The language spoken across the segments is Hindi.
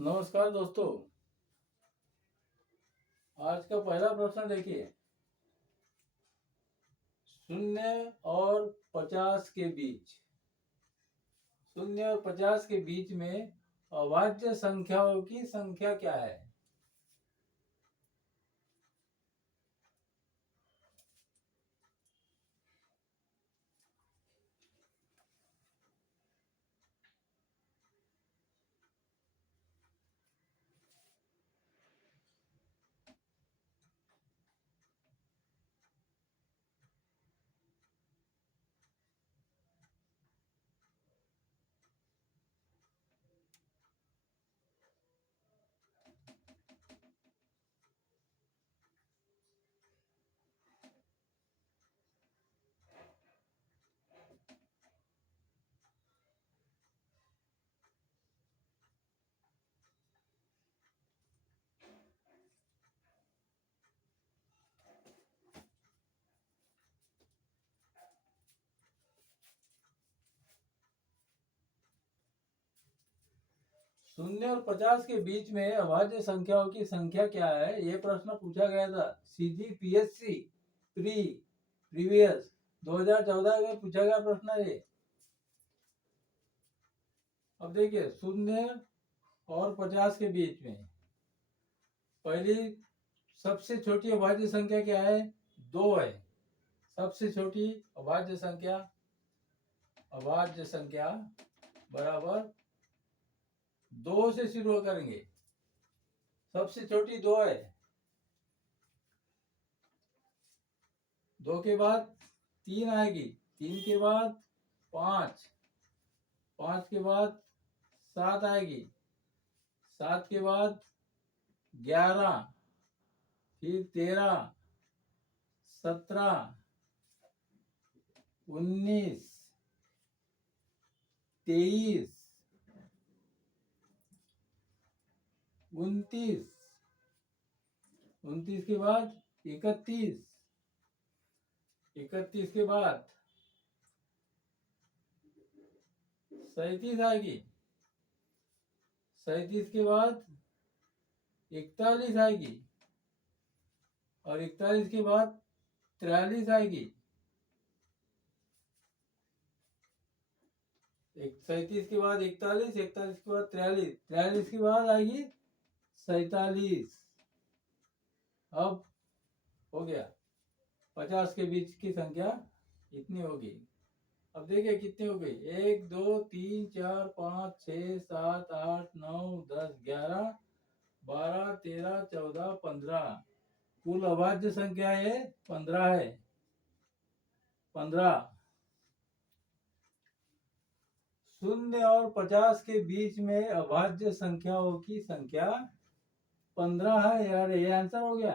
नमस्कार दोस्तों। आज का पहला प्रश्न देखिए। 0 और 50 के बीच में अभाज्य संख्याओं की संख्या क्या है? शून्य और 50 के बीच में अभाज्य संख्याओं की संख्या क्या है? ये प्रश्न पूछा गया था CGPSC प्रीवियस 2014 में पूछा गया प्रश्न है ये। अब देखिए 0 और 50 के बीच में पहली सबसे छोटी अभाज्य संख्या क्या है? 2 है। सबसे छोटी अभाज्य संख्या बराबर 2 से शुरू करेंगे। सबसे छोटी 2 है। 2 के बाद 3 आएगी, 3 के बाद 5, 5 के बाद 7 आएगी, 7 के बाद 11, फिर 13, 17, 19, 23, 29, 29 के बाद 31, 31 के बाद 37 आएगी, 37 के बाद 41 आएगी और 41 के बाद 43 आएगी। 37 के बाद 41, 41 के बाद 43, 43 के बाद आएगी 47। अब हो गया 50 के बीच की संख्या इतनी होगी। अब देखिए कितनी हो गई? 1 2 3 4 5 6 7 8 9 10 11 12 13 14 15। कुल अभाज्य संख्या है 15 है। 15। 0 और 50 के बीच में अभाज्य संख्याओं की संख्या 15 है यार। ये आंसर हो गया।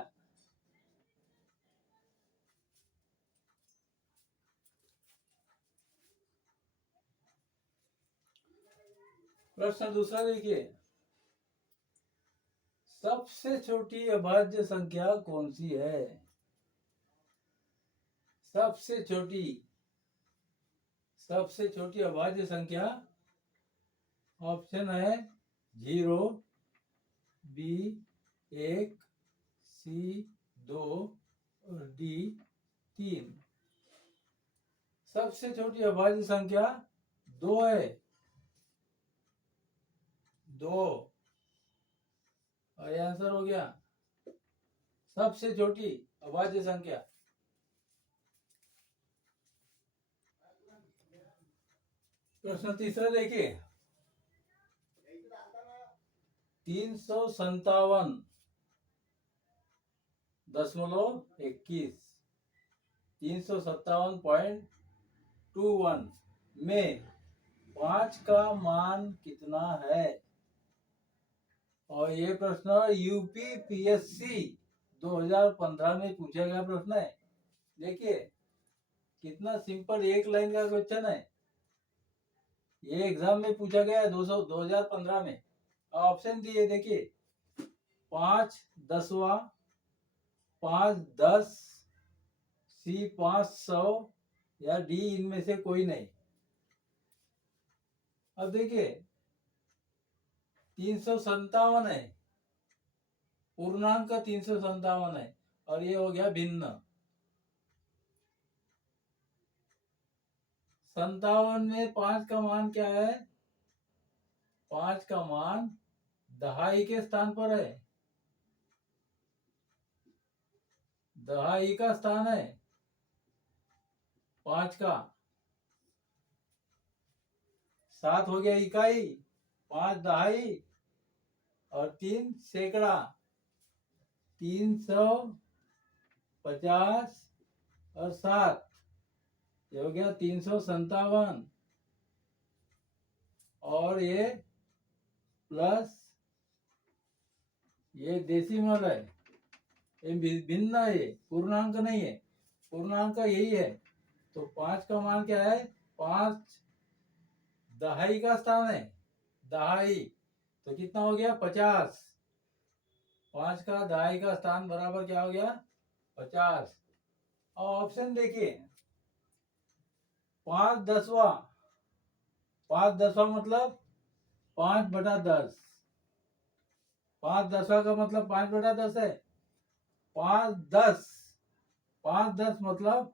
प्रश्न दूसरा देखिए। सबसे छोटी अभाज्य संख्या कौन सी है? सबसे छोटी अभाज्य संख्या ऑप्शन है 0, B 1, C 2 और D 3। सबसे छोटी अभाज्य संख्या 2 है। 2 और आंसर हो गया सबसे छोटी अभाज्य संख्या। प्रश्न तीसरा देखिए। 357.21 357.21 में 5 का मान कितना है? और ये प्रश्न UPPSC 2015 में पूछा गया प्रश्न है। देखिए कितना सिंपल एक लाइन का क्वेश्चन है। ये एग्जाम में पूछा गया है 2015 में। ऑप्शन दिए देखिए 5 10वां, 5 10, C 500 या D इनमें से कोई नहीं। अब देखिए 357 है, पूर्णांक 357 है, और ये हो गया भिन्न। 57 में 5 का मान क्या है? 5 का मान दहाई के स्थान पर है, दहाई का स्थान है 5 का। 7 हो गया इकाई, 5 दहाई, और 3 सैकड़ा। 350 और 7, ये हो गया 357, और ये प्लस ये डेसिमल है, ये भिन्न है, ये पूर्णांक नहीं है, पूर्णांक यही है। तो 5 का मान क्या है? 5 दहाई का स्थान है, दहाई, तो कितना हो गया? 50। 5 का दहाई का स्थान बराबर क्या हो गया? 50। और ऑप्शन देखिए, 5/10, 5/10 मतलब 5/10। 5/10 का मतलब 5/10 है। 5/10, 5/10 मतलब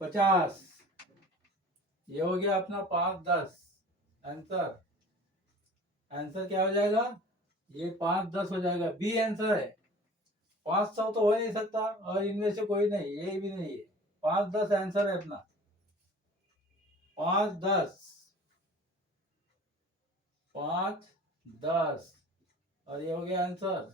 50। ये हो गया अपना 5/10 आंसर। आंसर क्या हो जाएगा? ये 5/10 हो जाएगा, बी आंसर है। 500 तो हो नहीं सकता, और इनमें से कोई नहीं, ये भी नहीं है। 5/10 आंसर है अपना, 5/10, 5/10, और ये हो गया आंसर।